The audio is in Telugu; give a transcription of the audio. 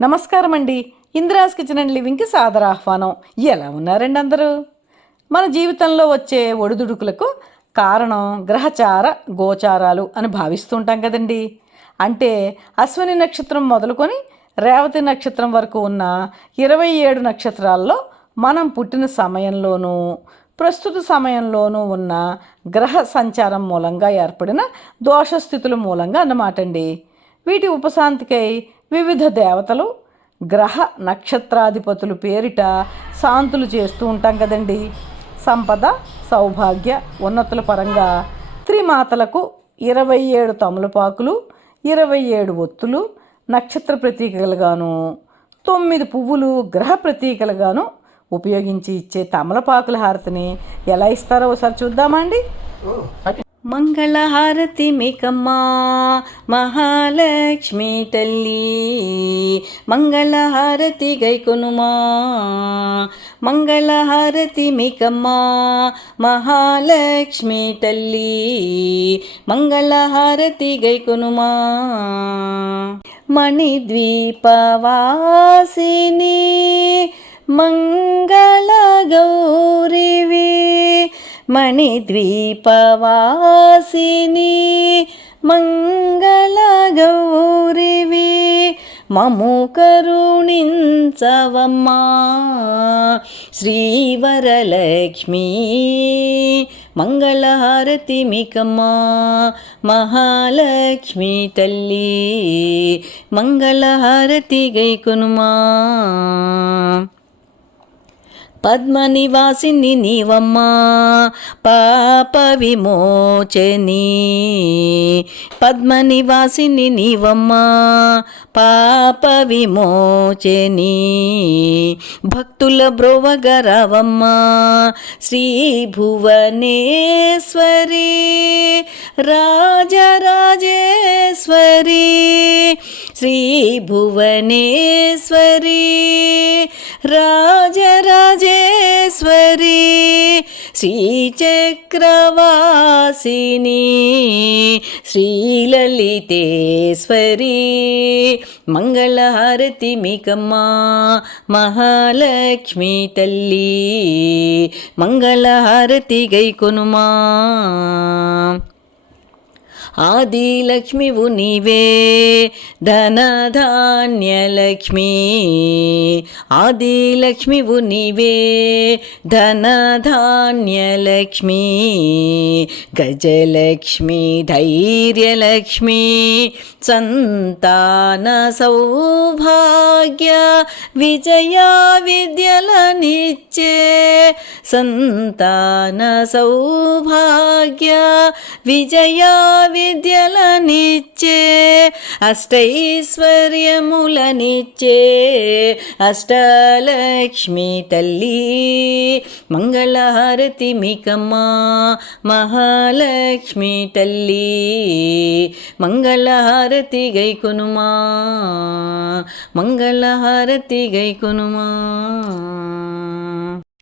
నమస్కారం అండి ఇందిరాస్ కిచెన్ అండ్ లివింగ్కి సాదర ఆహ్వానం. ఎలా ఉన్నారండి అందరూ? మన జీవితంలో వచ్చే ఒడిదుడుకులకు కారణం గ్రహచార గోచారాలు అని భావిస్తుంటాం కదండి. అంటే అశ్విని నక్షత్రం మొదలుకొని రేవతి నక్షత్రం వరకు ఉన్న ఇరవై ఏడు నక్షత్రాల్లో మనం పుట్టిన సమయంలోనూ ప్రస్తుత సమయంలోనూ ఉన్న గ్రహ సంచారం మూలంగా ఏర్పడిన దోషస్థితుల మూలంగా అన్నమాట అండి వీటి ఉపశాంతికై వివిధ దేవతలు గ్రహ నక్షత్రాధిపతులు పేరిట శాంతులు చేస్తూ ఉంటాం కదండి. సంపద సౌభాగ్య ఉన్నతుల పరంగా త్రిమాతలకు ఇరవై ఏడు తమలపాకులు ఇరవై ఏడు ఒత్తులు నక్షత్ర ప్రతీకలుగాను తొమ్మిది పువ్వులు గ్రహ ప్రతీకలుగాను ఉపయోగించి ఇచ్చే తమలపాకుల హారతిని ఎలా ఇస్తారో ఒకసారి చూద్దామండి మంగళహారతి మీకమ్మా మహాలక్ష్మి తల్లి. మంగళహారతి గైకొనుమా మంగళహారతి మీకమ్మా మహాలక్ష్మి తల్లి. మంగళహారతి గైకొనుమా. మణిద్వీపవాసిని మంగళ గౌరివి మము కరుణించవమ్మా. శ్రీవరలక్ష్మి మంగళహారతి మికమ్మా. మహాలక్ష్మి తల్లి మంగళహారతి గైకొనుమా. పద్మనివాసిని నీవమ్మా పాప విమోచని. పద్మనివాసిని నీవమ్మా పాప విమోచని. భక్తుల బ్రోవగరవమ్మా శ్రీ భువనేశ్వరి రాజరాజేశ్వరి. శ్రీ భువనేశ్వరి రాజరాజేశ్వరి శ్రీచక్రవాసిని శ్రీలలితేశ్వరి మంగళహారతి మికమ్మా మహాలక్ష్మి తల్లి మంగళహారతి గైకొనుమా ఆదిలక్ష్మివు నీవే ధనధాన్యలక్ష్మి. ఆదిలక్ష్మివు నీవే ధనధాన్యలక్ష్మి. గజలక్ష్మి ధైర్యలక్ష్మి. సంతాన సౌభాగ్య విజయ విద్యలనిచ్చే సంతాన సౌభాగ్య విజయ విద్యల నిచ్చే అష్టైశ్వర్యముల నిచ్చే అష్టలక్ష్మి తల్లి మంగళహారతి మికమ్మా మహాలక్ష్మి తల్లి మంగళహారతి గైకొనుమా మంగళహారతి గైకొనుమా